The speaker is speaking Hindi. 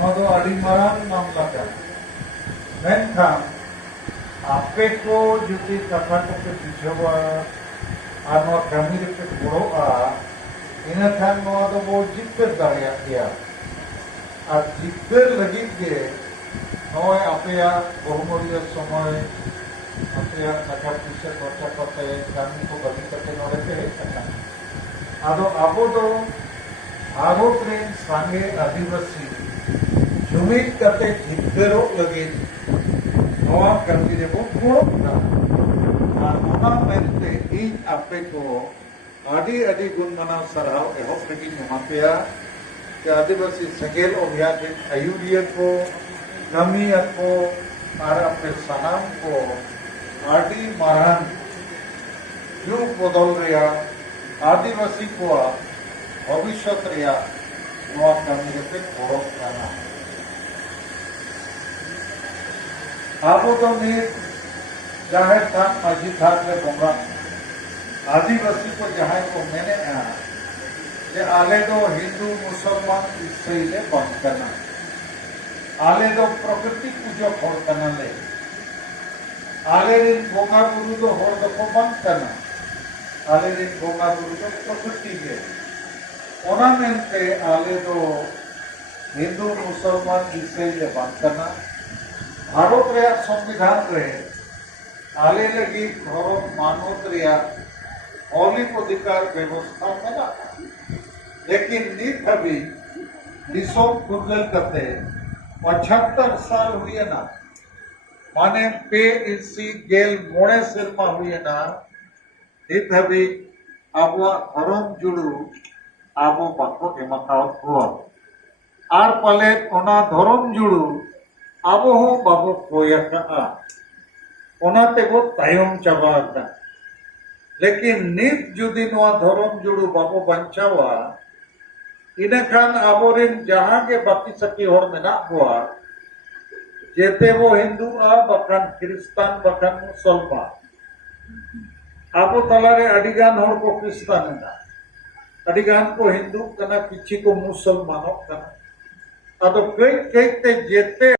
मामला मेनखान आपे को जुदी कथा को पे बुझावा और कमी पे गड़ोआ इन खान बो जिक्र दाड़िया गया और जिक्र लगी के नय आपे बहुमूल्य समय आपे टाका पैसा खर्चा करते कमी को बदी करते नोड़े पे हेजना आदो आबो दो भारत रेन सांगे आदिवासी जुमिद करते जिक्रो लगे नवा कमी रे बो गड़ोना और ओना मेनते इन आपे को आदि आदि गुण मना सरहाव एहब लगी नमापेया कि आदिवासी सगेल अभियान आयुरिया को कमी को और अपने सनाम को आदि मारान युग बदल रहा आदिवासी को भविष्य रहा नवा कमी रे पे गड़ो करना आबो तो नित जाहिर थान माझी थान में बोंगा आदिवासी को जहां को मैंने जे आले दो हिंदू मुसलमान ईसाई ले बंद करना आले दो प्रकृति पूजो होड़ करना ले आले दिन बोंगा गुरु दो होड़ दो को बंद करना आले दिन बोंगा गुरु दो प्रकृति के ओना मेनते आले दो हिंदू मुसलमान ईसाई ले बंद करना भारत रे संविधान रे आले लगी धर्म मानवत रे मौलिक अधिकार व्यवस्था मेना लेकिन नित हबी दिसों फुर्गल करते 75 साल हुए ना माने पे इसी गेल मोड़े सिरमा हुए ना नित हबी आबो धर्म जुड़ू आबो बाको एमाकावत हुआ आर पले ओना धर्म जुड़ू आबो हो बाबो कोयका ओना ते वो तायम चाबा लेकिन नित जुदी नवा धर्म जुड़ू बाबो बंचावा इन खान आबोरिन जहां के बाकी सकी होड़ मेना हुआ जेते वो हिंदू बखान क्रिस्तान बखान मुसलमान आबो तलारे अडिगान होड़ को क्रिस्तान ना अडिगान को हिंदू कना किछि को मुसलमानों कना अदो कई कई ते जेते